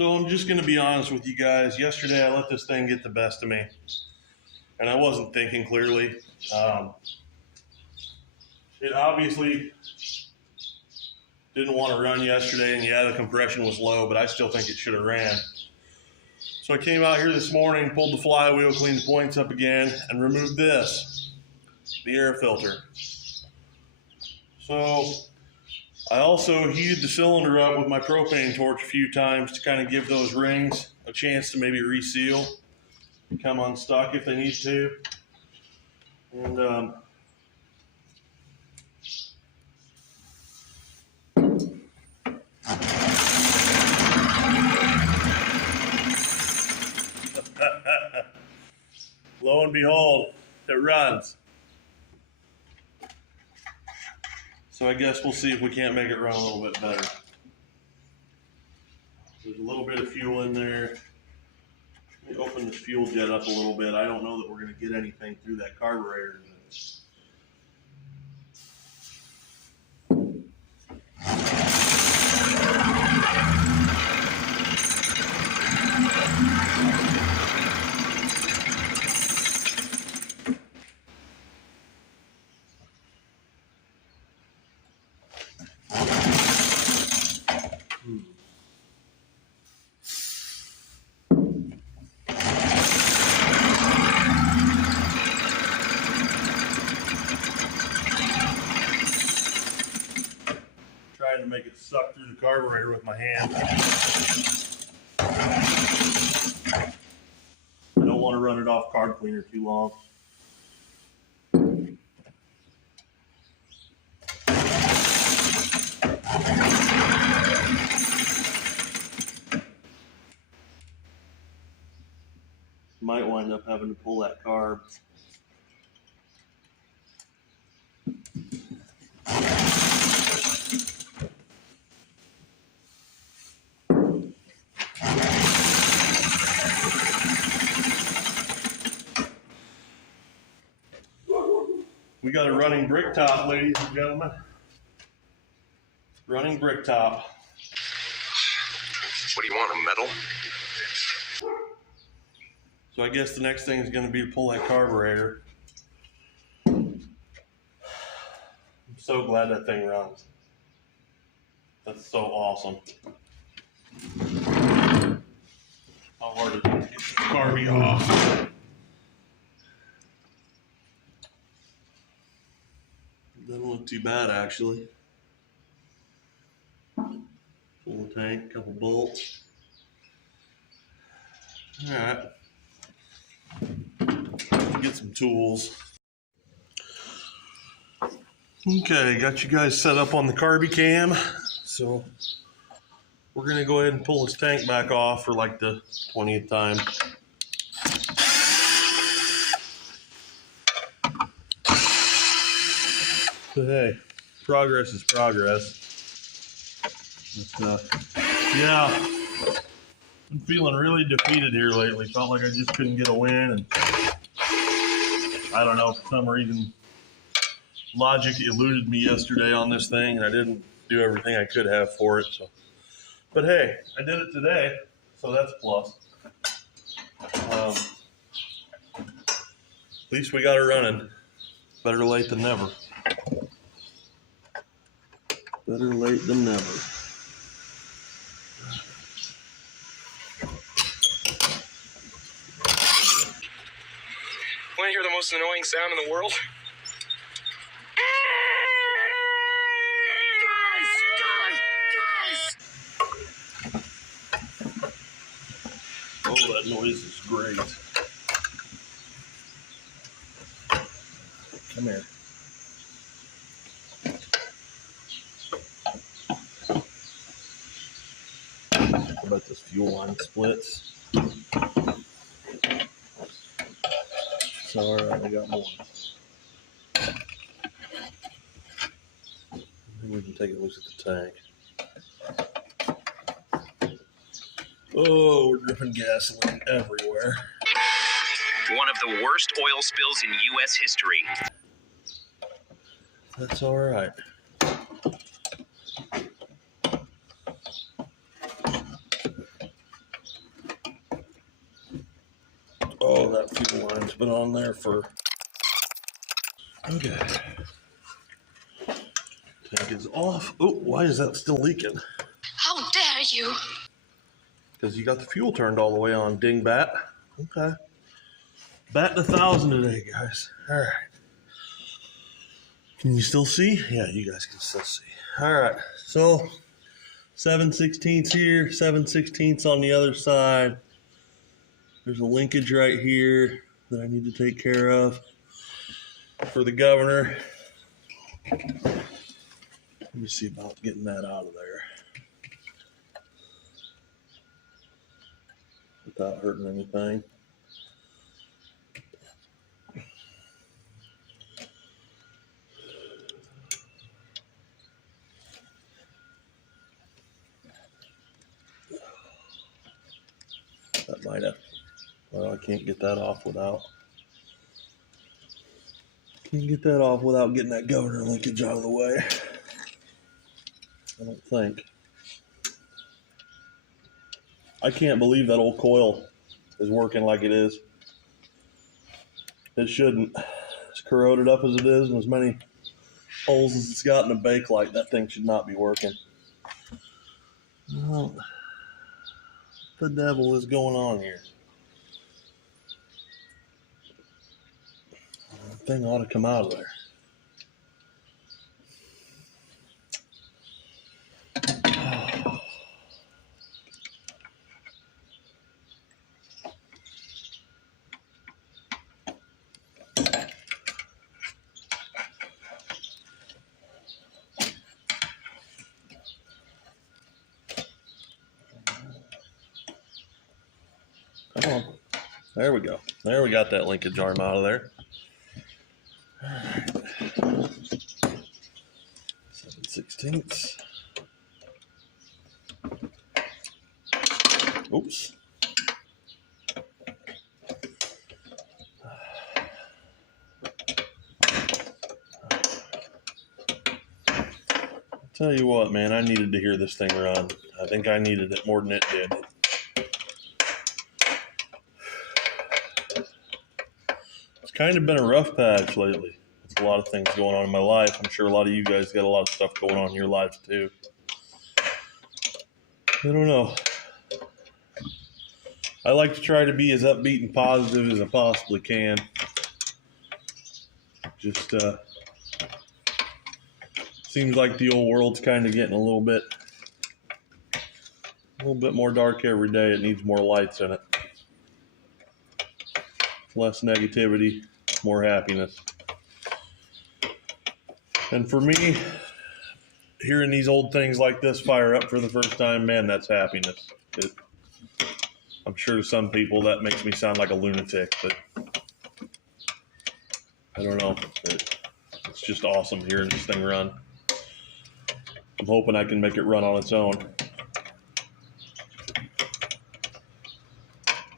So I'm just going to be honest with you guys. Yesterday I let this thing get the best of me, and I wasn't thinking clearly. It obviously didn't want to run yesterday, and yeah, the compression was low, but I still think it should have ran. So I came out here this morning, pulled the flywheel, cleaned the points up again, and removed this, the air filter. So I also heated the cylinder up with my propane torch a few times to kind of give those rings a chance to maybe reseal, come unstuck if they need to. And lo and behold, it runs. So I guess we'll see if we can't make it run a little bit better. There's a little bit of fuel in there. Let me open this fuel jet up a little bit. I don't know that we're going to get anything through that carburetor. Trying to make it suck through the carburetor with my hand. I don't want to run it off carb cleaner too long. Might wind up having to pull that carb. We got a running bricktop, ladies and gentlemen. Running bricktop. What do you want, a medal? So I guess the next thing is going to be to pull that carburetor. I'm so glad that thing runs. That's so awesome. How hard is it to get the carby off? Doesn't look too bad, actually. Pull the tank, couple bolts. All right. Get some tools. Okay, got you guys set up on the carby cam. So we're gonna go ahead and pull this tank back off for like the 20th time. But hey, progress is progress. But, yeah, I'm feeling really defeated here lately. Felt like I just couldn't get a win, and I don't know, for some reason, logic eluded me yesterday on this thing, and I didn't do everything I could have for it. So, but hey, I did it today, so that's a plus. At least we got it running. Better late than never. Better late than never. Want to hear the most annoying sound in the world? Guys! Oh, that noise is great. Come here. How about this fuel line splits? It's all right, I got more. We can take a look at the tank. Oh, we're dripping gasoline everywhere. One of the worst oil spills in U.S. history. That's all right. Oh, that fuel line's been on there for... Okay. Tank is off. Oh, why is that still leaking? How dare you? Because you got the fuel turned all the way on, dingbat. Okay. Batting 1,000 today, guys. All right. Can you still see? Yeah, you guys can still see. All right. So 7/16 here, 7/16 on the other side. There's a linkage right here that I need to take care of for the governor. Let me see about getting that out of there without hurting anything. That might have, well, I can't get that off without. Can't get that off without getting that governor linkage out of the way. I don't think. I can't believe that old coil is working like it is. It shouldn't. As corroded up as it is and as many holes as it's got in a bake light, that thing should not be working. Well, what the devil is going on here? That thing ought to come out of there. Come on. There we go. There we got that linkage arm out of there. All right. 7/16. Oops. Tell you what, man, I needed to hear this thing run. I think I needed it more than it did. It's kind of been a rough patch lately. There's a lot of things going on in my life. I'm sure a lot of you guys got a lot of stuff going on in your lives too. I don't know. I like to try to be as upbeat and positive as I possibly can. Just seems like the old world's kind of getting a little bit more dark every day. It needs more lights in it. Less negativity, more happiness. And for me, hearing these old things like this fire up for the first time, man, that's happiness. I'm sure to some people that makes me sound like a lunatic, but I don't know. It's just awesome hearing this thing run. I'm hoping I can make it run on its own.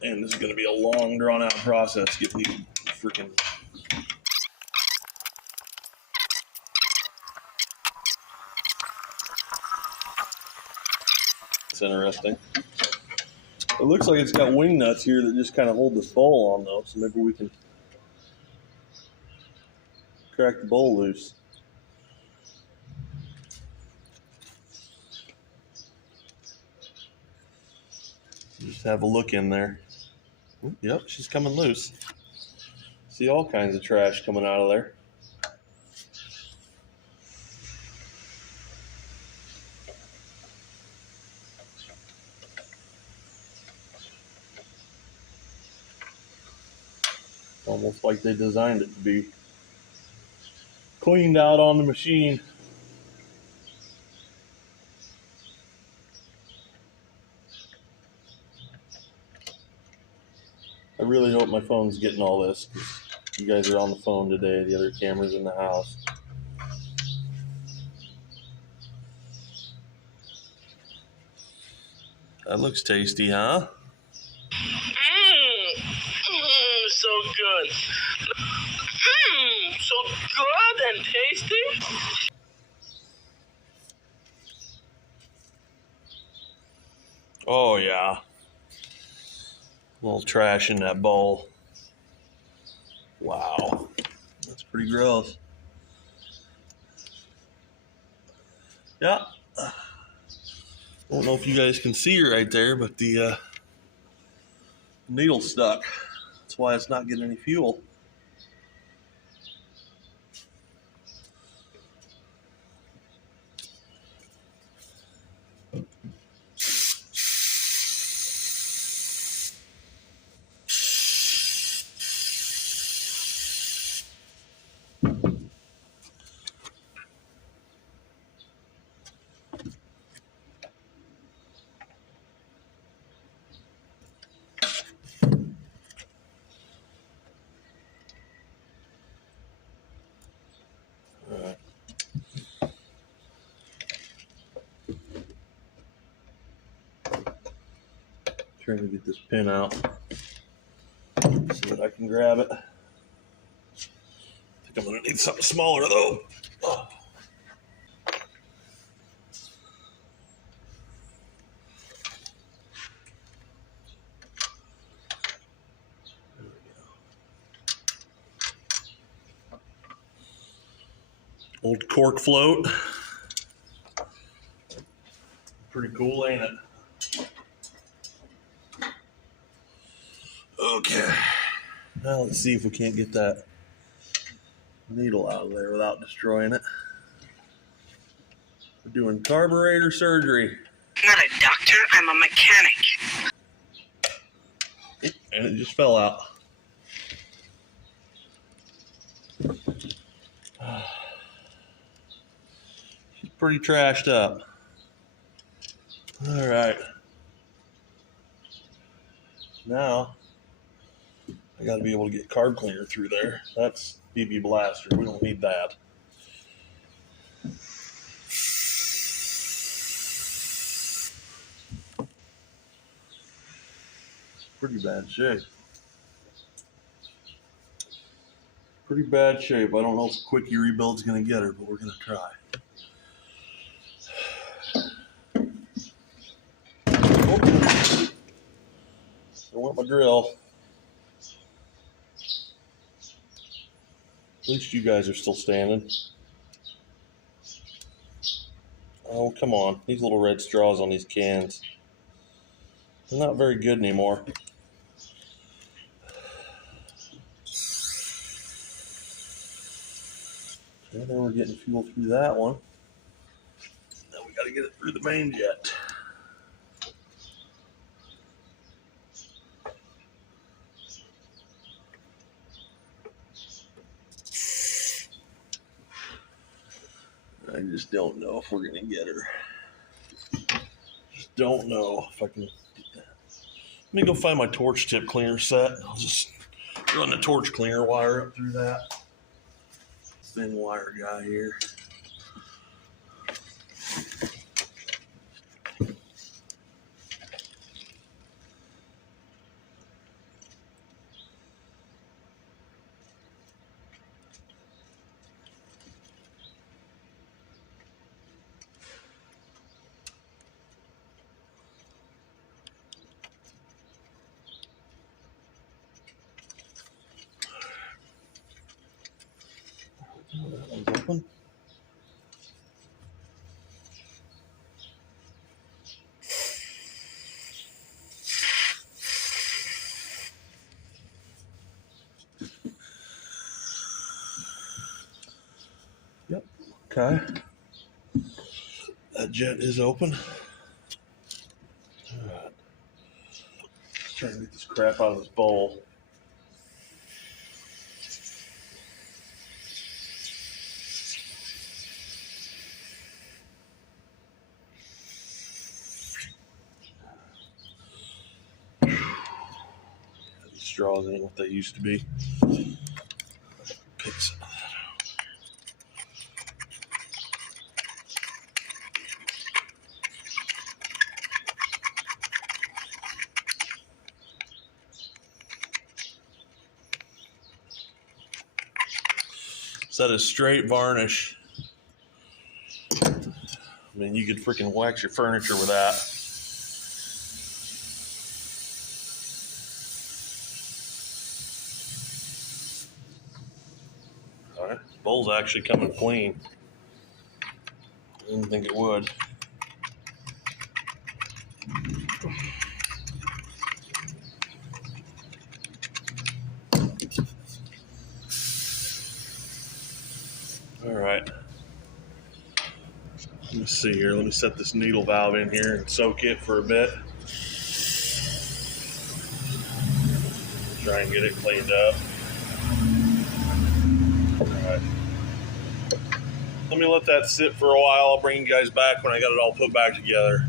And this is going to be a long, drawn-out process getting these freaking... It's interesting. It looks like it's got wing nuts here that just kind of hold this bowl on, though, so maybe we can crack the bowl loose. Just have a look in there. Yep, she's coming loose. See all kinds of trash coming out of there. Almost like they designed it to be cleaned out on the machine. I really hope my phone's getting all this, because you guys are on the phone today. The other camera's in the house. That looks tasty, huh? So good. So good and tasty. Oh, yeah. A little trash in that bowl. Wow, that's pretty gross. Yeah. I don't know if you guys can see right there, but the needle's stuck. That's why it's not getting any fuel. All right. Trying to get this pin out so that I can grab it. I think I'm gonna need something smaller though. Oh. There we go. Old cork float. Pretty cool, ain't it? Okay. Now let's see if we can't get that needle out of there without destroying it. We're doing carburetor surgery. I'm not a doctor, I'm a mechanic. And it just fell out. She's pretty trashed up. All right. Now, I got to be able to get carb cleaner through there. That's BB Blaster. We don't need that. Pretty bad shape. Pretty bad shape. I don't know if a quickie rebuild's going to get her, but we're going to try. Oh. There went my drill. At least you guys are still standing. Oh, come on. These little red straws on these cans. They're not very good anymore. And then we're getting fuel through that one. Now we got to get it through the main jet. I just don't know if we're going to get her. Just don't know if I can get that. Let me go find my torch tip cleaner set. I'll just run the torch cleaner wire up through that thin wire guy here. Oh, that one's open. Yep. Okay. That jet is open. All right. Let's try and get this crap out of this bowl. These straws ain't what they used to be. Pick some of that out. So that is straight varnish. I mean, you could freaking wax your furniture with that. Bowl's actually coming clean. Didn't think it would. All right. Let me see here. Let me set this needle valve in here and soak it for a bit. Try and get it cleaned up. All right. Let me let that sit for a while. I'll bring you guys back when I got it all put back together.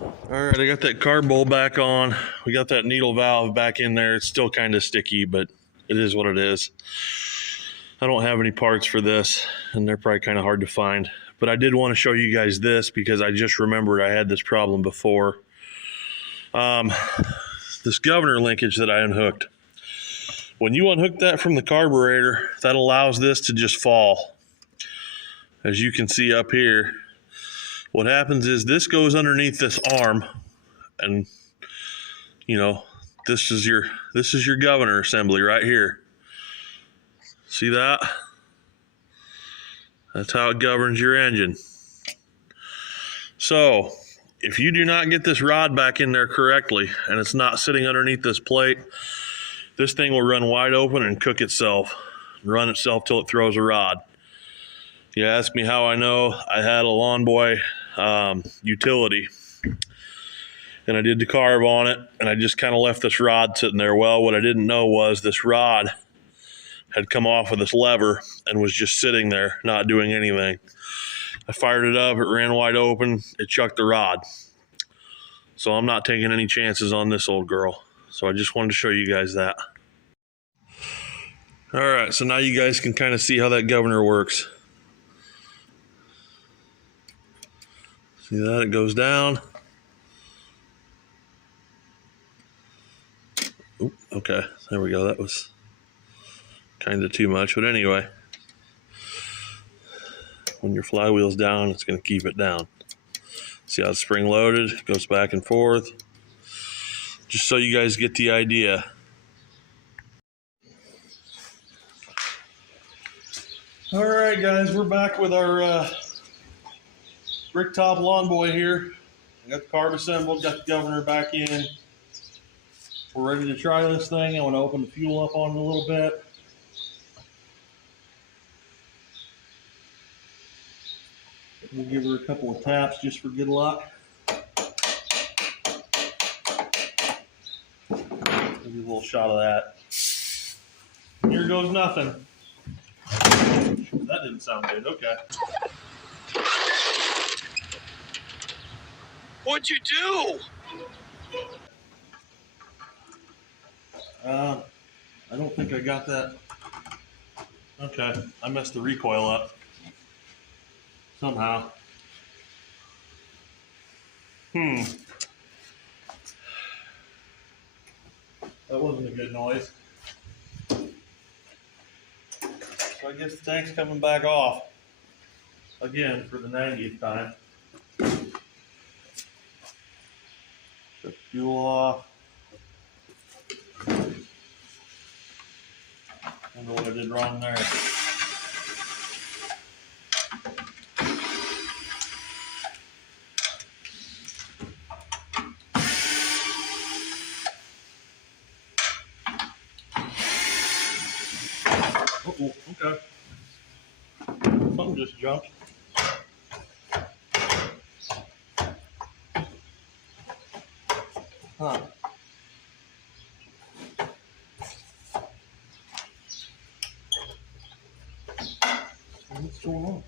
All right, I got that carb bowl back on. We got that needle valve back in there. It's still kind of sticky, but it is what it is. I don't have any parts for this, and they're probably kind of hard to find. But I did want to show you guys this because I just remembered I had this problem before. This governor linkage that I unhooked. When you unhook that from the carburetor, that allows this to just fall. As you can see up here, what happens is this goes underneath this arm, and you know, this is your governor assembly right here. See that? That's how it governs your engine. So if you do not get this rod back in there correctly and it's not sitting underneath this plate, this thing will run wide open and cook itself, run itself till it throws a rod. You ask me how I know. I had a Lawnboy utility, and I did the carb on it, and I just kind of left this rod sitting there. Well, what I didn't know was this rod had come off of this lever and was just sitting there, not doing anything. I fired it up, it ran wide open, it chucked the rod. So I'm not taking any chances on this old girl. So I just wanted to show you guys that. All right, so now you guys can kind of see how that governor works. See that? It goes down. Oop, okay, there we go. That was kind of too much, but anyway. When your flywheel's down, it's going to keep it down. See how it's spring loaded? It goes back and forth. Just so you guys get the idea. All right, guys, we're back with our bricktop Lawnboy here. I got the carb assembled, got the governor back in. We're ready to try this thing. I want to open the fuel up on it a little bit. We'll give her a couple of taps just for good luck. Give you a little shot of that. Here goes nothing. That didn't sound good. Okay. What'd you do? I don't think I got that. Okay, I messed the recoil up. Somehow. That wasn't a good noise. So I guess the tank's coming back off. Again, for the 90th time. Shut the fuel off. Wonder what I did wrong there. Uh-oh, okay. Something just jumped. Huh. What's going on?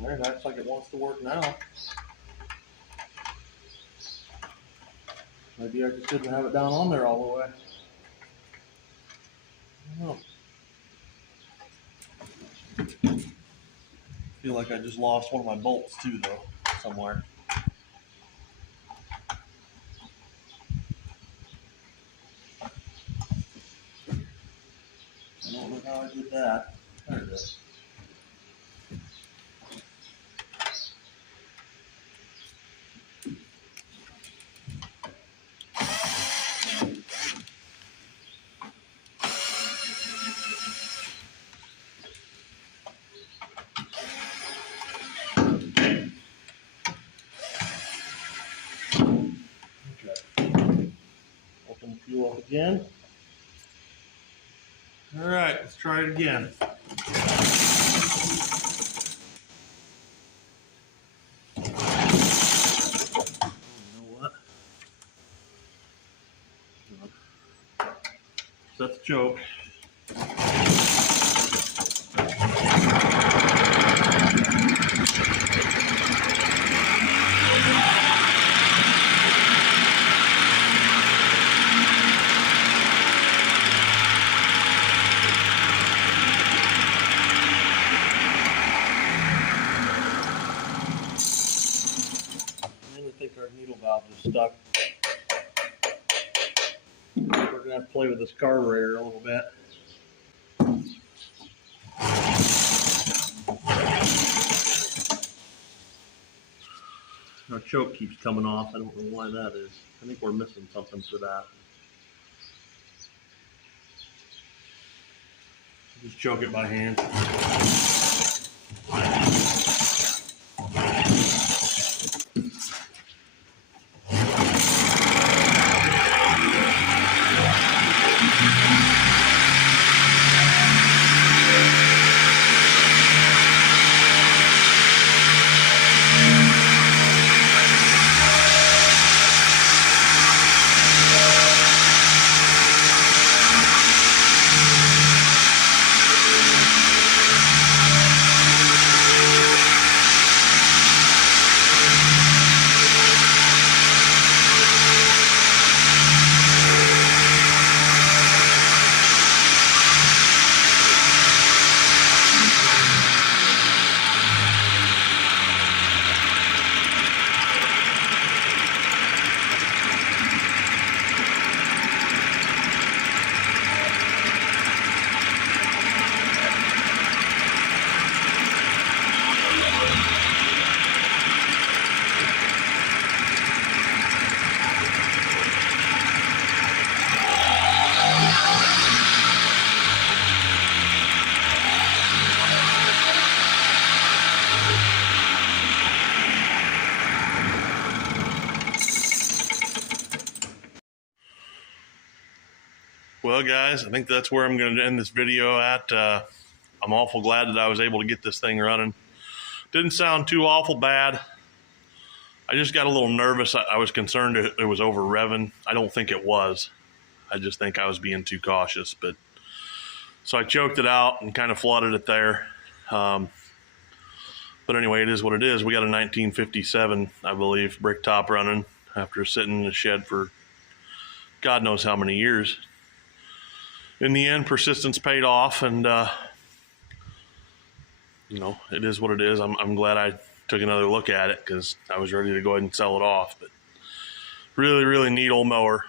There, it acts like it wants to work now. Maybe I just didn't have it down on there all the way. I don't know. I feel like I just lost one of my bolts too, though, somewhere. I don't know how I did that. There it is. again. You know what? That's a joke. I think our needle valve is stuck. We're gonna have to play with this carburetor a little bit. Our choke keeps coming off. I don't know why that is. I think we're missing something for that. Just choke it by hand. Well, guys, I think that's where I'm going to end this video at. I'm awful glad that I was able to get this thing running. Didn't sound too awful bad. I just got a little nervous. I was concerned it was over revving. I don't think it was. I just think I was being too cautious. But so I choked it out and kind of flooded it there. But anyway, it is what it is. We got a 1957, I believe, bricktop running after sitting in the shed for God knows how many years. In the end, persistence paid off, and you know, it is what it is. I'm glad I took another look at it because I was ready to go ahead and sell it off. But really, really neat old mower.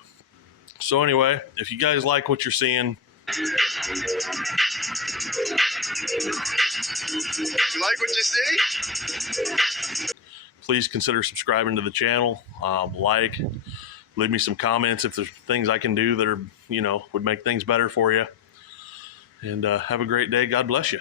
So anyway, if you guys like what you're seeing, You like what you see? please consider subscribing to the channel. Leave me some comments if there's things I can do that are, you know, would make things better for you. And have a great day. God bless you.